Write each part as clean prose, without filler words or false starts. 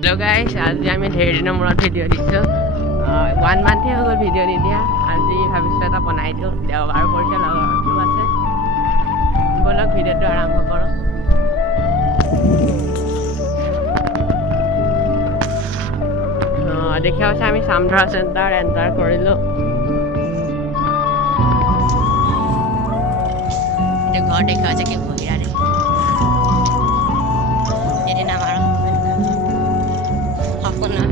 Hello guys, আজি আমি ধেৰ দিনৰ মূৰত ভিডিঅ' দিছোঁ 1 মান্থে হৈ গ'ল ভিডিঅ' নিদিয়া আজি ভাবিছোঁ এটা বনাই দিওঁ দেওবাৰ পৰিছে লগৰটো আছে ব'লক ভিডিঅ'টো আৰম্ভ কৰোঁ দেখা হৈছে আমি চামধৰা চেণ্টাৰ এণ্টাৰ কৰিলোঁ ঘৰ দেখা হৈছে কি বহিৰাৰে এদিন আমাৰ সপোনা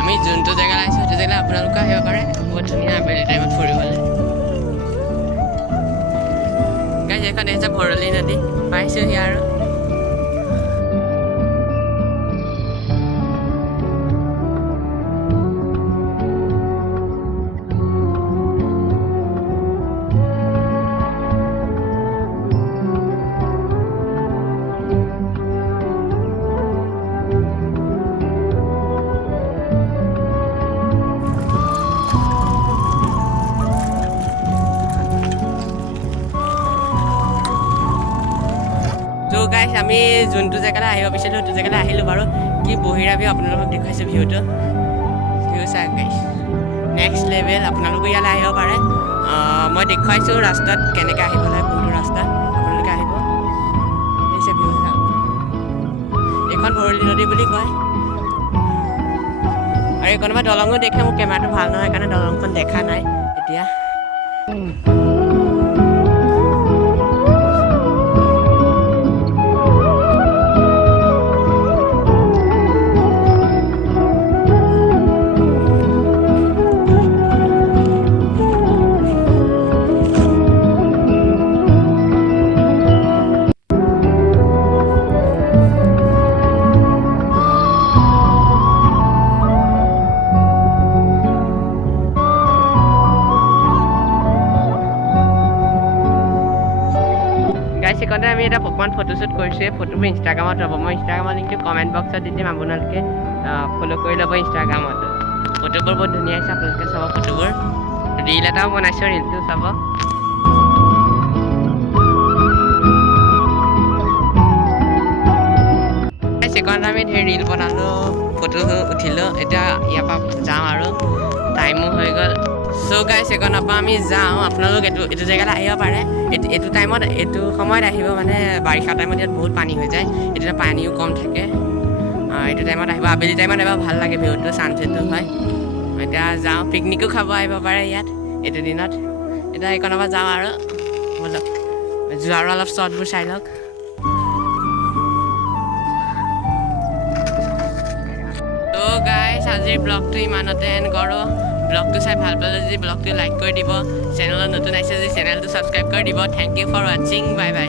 আমি যোনটো জেগাত আহিছোঁ সেইটো জেগাত আপোনালোকে আহিব পাৰে বহুত ধুনীয়া আবেলি টাইমত ফুৰিবলৈ গাইজ এইখন হৈছে ভৰলী নদী পাইছোঁহি আৰু গাইজ আমি যোনটো জেগালৈ আহিব বিচাৰিলোঁ সেইটো জেগালৈ আহিলোঁ বাৰু কি বহিৰা ভিউ আপোনালোকক দেখুৱাইছোঁ ভিউটো ভিউ চাওক গাইজ নেক্সট লেভেল আপোনালোকে ইয়ালৈ আহিব পাৰে মই দেখুৱাইছোঁ ৰাস্তাত কেনেকৈ আহিব লাগে কোনটো ৰাস্তা আপোনালোকে আহিব হৈছে ভিউ চাওক এইখন ভৰলী নদী বুলি কয় আৰু এই কোনোবা দলঙো দেখে মোৰ কেমেৰাটো ভাল নহয় কাৰণে দলংখন দেখা নাই এতিয়া সেইকাৰণে আমি এটা অকণমান ফটোশ্বুট কৰিছোঁ এই ফটোবোৰ ইনষ্টাগ্ৰামত ৰ'ব মই ইনষ্টাগ্ৰামৰ লিংকটো কমেণ্ট বক্সত দি দিম আপোনালোকে ফ'ল' কৰি ল'ব ইনষ্টাগ্ৰামত ফটোবোৰ বহুত ধুনীয়া হৈছে আপোনালোকে চাব ফটোবোৰ ৰীল এটাও বনাইছোঁ ৰীলটো চাব সেইকাৰণে আমি ধেৰ ৰীল বনালোঁ ফটো উঠিলোঁ এতিয়া ইয়াৰ পৰা যাওঁ আৰু টাইমো হৈ গ'ল চ' গাইজ সেইকণৰ পৰা আমি যাওঁ আপোনালোক এইটো জেগালৈ আহিব পাৰে এইটো টাইমত এইটো সময়ত আহিব মানে বাৰিষা টাইমত ইয়াত বহুত পানী হৈ যায় এতিয়া পানীও কম থাকে এইটো টাইমত আহিব আবেলি টাইমত এবাৰ ভাল লাগে ভিউটো ছানছেটটো হয় এতিয়া যাওঁ পিকনিকো খাব আহিব পাৰে ইয়াত এইটো দিনত এতিয়া এইকণৰ পৰা যাওঁ আৰু ব'লক যোৱাৰ অলপ শ্বৰ্টবোৰ চাই লওক ত' গাইজ আজিৰ ব্লগটো ইমানতে এণ্ড কৰোঁ ব্লগটো চাই ভাল পালে যদি ব্লগটো লাইক কৰি দিব চেনেলত নতুন আহিছে যদি চেনেলটো ছাবস্ক্ৰাইব কৰি দিব থেংক ইউ ফৰ ৱাচিং বাই বাই